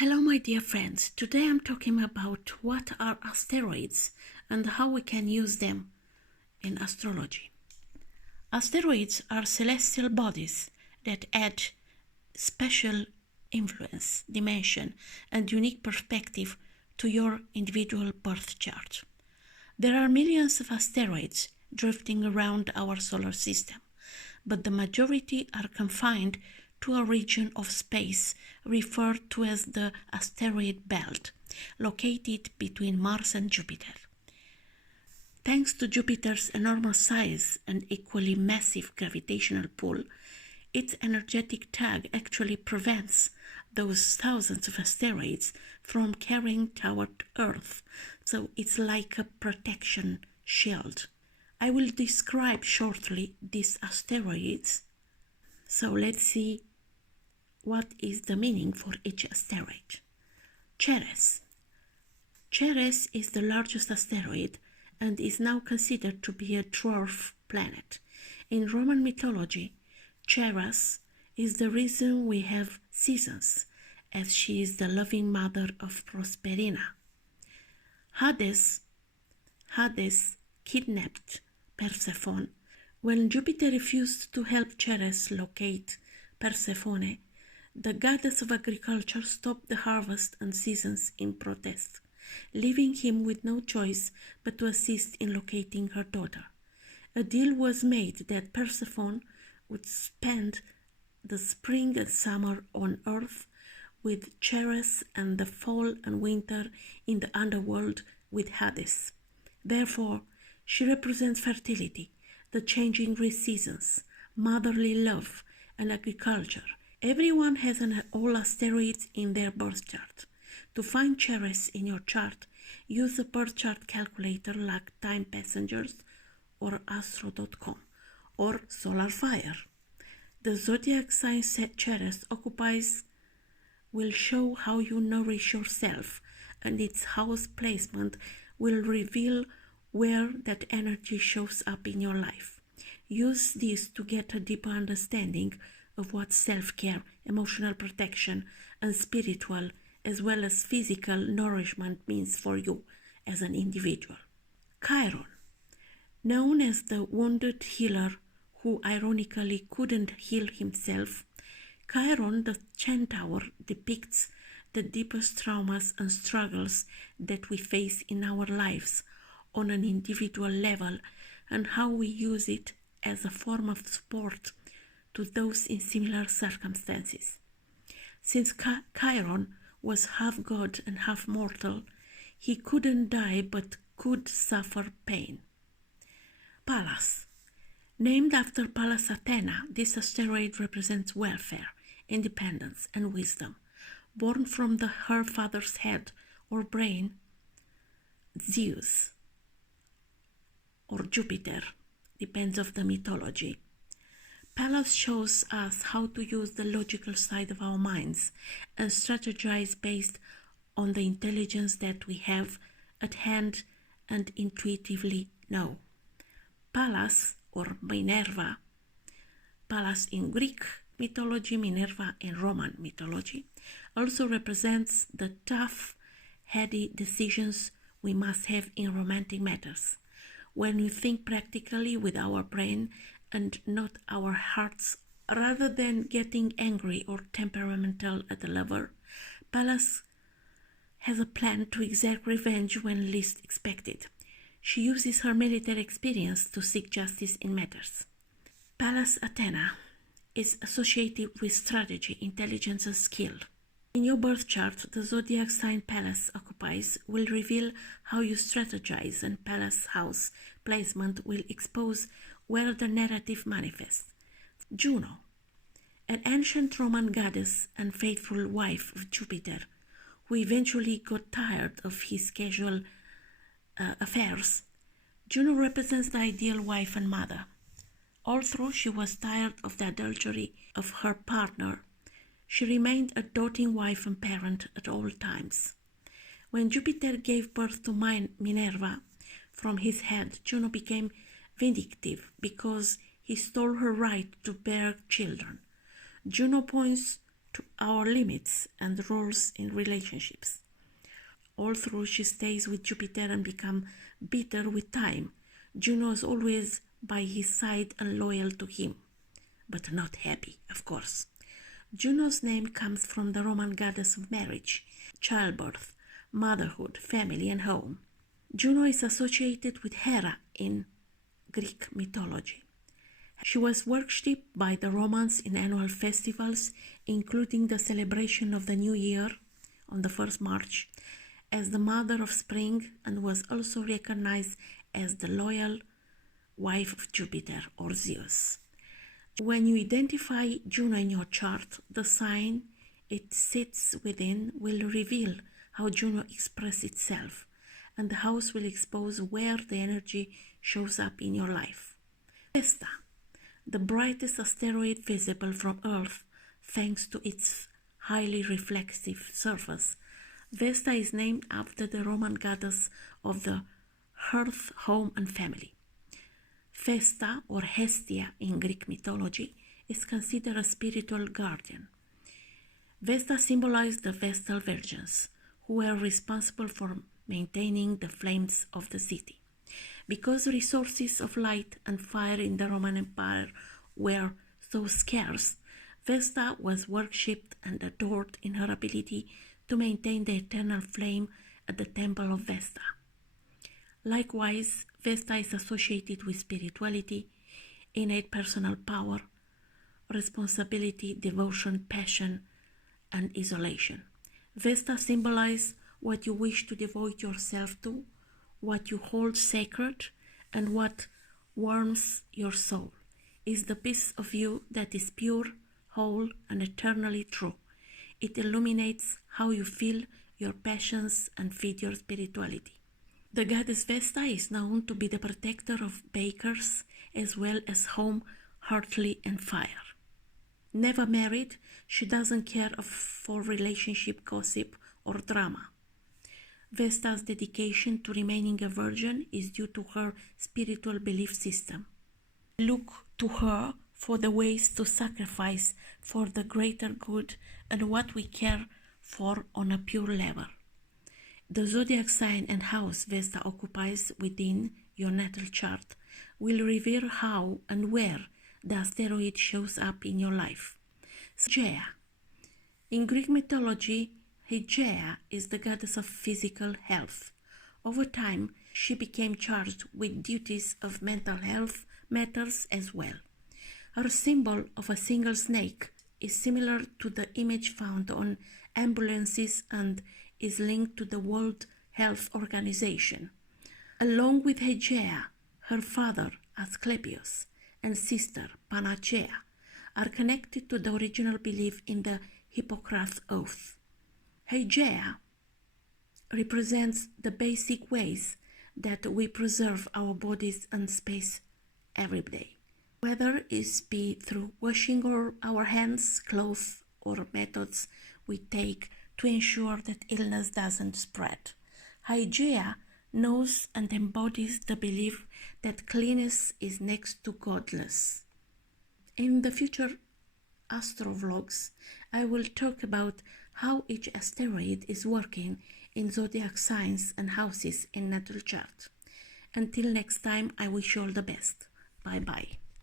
Hello, my dear friends. Today I'm talking about what are asteroids and how we can use them in astrology. Asteroids are celestial bodies that add special influence, dimension, and unique perspective to your individual birth chart. There are millions of asteroids drifting around our solar system, but the majority are confined to a region of space referred to as the asteroid belt, located between Mars and Jupiter. Thanks to Jupiter's enormous size and equally massive gravitational pull, its energetic tug actually prevents those thousands of asteroids from carrying toward Earth, so it's like a protection shield. I will describe shortly these asteroids, so let's see what is the meaning for each asteroid. Ceres. Ceres is the largest asteroid and is now considered to be a dwarf planet. In Roman mythology, Ceres is the reason we have seasons, as she is the loving mother of Proserpina. Hades kidnapped Persephone. When Jupiter refused to help Ceres locate Persephone, the goddess of agriculture stopped the harvest and seasons in protest, leaving him with no choice but to assist in locating her daughter. A deal was made that Persephone would spend the spring and summer on Earth with Ceres and the fall and winter in the underworld with Hades. Therefore, she represents fertility, the changing seasons, motherly love, and agriculture. Everyone has all asteroids in their birth chart. To find Ceres in your chart, use a birth chart calculator like Time Passengers or Astro.com or SolarFire. The zodiac sign Ceres occupies will show how you nourish yourself, and its house placement will reveal where that energy shows up in your life. Use this to get a deeper understanding of what self-care, emotional protection, and spiritual as well as physical nourishment means for you as an individual. Chiron, known as the wounded healer who ironically couldn't heal himself, Chiron the centaur depicts the deepest traumas and struggles that we face in our lives on an individual level and how we use it as a form of support to those in similar circumstances. Since Chiron was half god and half mortal, he couldn't die but could suffer pain. Pallas. Named after Pallas Athena, this asteroid represents welfare, independence, and wisdom. Born from her father's head or brain, Zeus or Jupiter, depends on the mythology. Pallas shows us how to use the logical side of our minds and strategize based on the intelligence that we have at hand and intuitively know. Pallas or Minerva, Pallas in Greek mythology, Minerva in Roman mythology, also represents the tough, heady decisions we must have in romantic matters. When we think practically with our brain and not our hearts, rather than getting angry or temperamental at a lover, Pallas has a plan to exact revenge when least expected. She uses her military experience to seek justice in matters. Pallas Athena is associated with strategy, intelligence, and skill. In your birth chart, the zodiac sign Pallas occupies will reveal how you strategize, and Pallas house placement will expose where the narrative manifests. Juno, an ancient Roman goddess and faithful wife of Jupiter, who eventually got tired of his casual affairs. Juno represents the ideal wife and mother. Although she was tired of the adultery of her partner, she remained a doting wife and parent at all times. When Jupiter gave birth to Minerva from his head, Juno became vindictive because he stole her right to bear children. Juno points to our limits and roles in relationships. Although she stays with Jupiter and becomes bitter with time, Juno is always by his side and loyal to him, but not happy, of course. Juno's name comes from the Roman goddess of marriage, childbirth, motherhood, family, and home. Juno is associated with Hera in Greek mythology. She was worshipped by the Romans in annual festivals, including the celebration of the New Year on the 1st March, as the mother of spring, and was also recognized as the loyal wife of Jupiter or Zeus. When you identify Juno in your chart, the sign it sits within will reveal how Juno expresses itself, and the house will expose where the energy shows up in your life. Vesta, the brightest asteroid visible from Earth thanks to its highly reflective surface. Vesta is named after the Roman goddess of the hearth, home, and family. Vesta, or Hestia in Greek mythology, is considered a spiritual guardian. Vesta symbolized the Vestal virgins, who were responsible for maintaining the flames of the city. Because resources of light and fire in the Roman Empire were so scarce, Vesta was worshipped and adored in her ability to maintain the eternal flame at the temple of Vesta. Likewise, Vesta is associated with spirituality, innate personal power, responsibility, devotion, passion, and isolation. Vesta symbolizes what you wish to devote yourself to, what you hold sacred, and what warms your soul. Is the piece of you that is pure, whole, and eternally true. It illuminates how you feel, your passions, and feed your spirituality. The goddess Vesta is known to be the protector of bakers as well as home, hearthly, and fire. Never married, she doesn't care for relationship gossip or drama. Vesta's dedication to remaining a virgin is due to her spiritual belief system. Look to her for the ways to sacrifice for the greater good and what we care for on a pure level. The zodiac sign and house Vesta occupies within your natal chart will reveal how and where the asteroid shows up in your life. Hygeia. In Greek mythology, Hygeia is the goddess of physical health. Over time, she became charged with duties of mental health matters as well. Her symbol of a single snake is similar to the image found on ambulances and is linked to the World Health Organization. Along with Hygeia, her father, Asclepius, and sister, Panacea, are connected to the original belief in the Hippocrates Oath. Hygeia represents the basic ways that we preserve our bodies and space every day, whether it be through washing our hands, clothes, or methods we take to ensure that illness doesn't spread. Hygeia knows and embodies the belief that cleanliness is next to godless. In the future astrovlogs, I will talk about how each asteroid is working in zodiac signs and houses in natal chart. Until next time, I wish you all the best. Bye bye.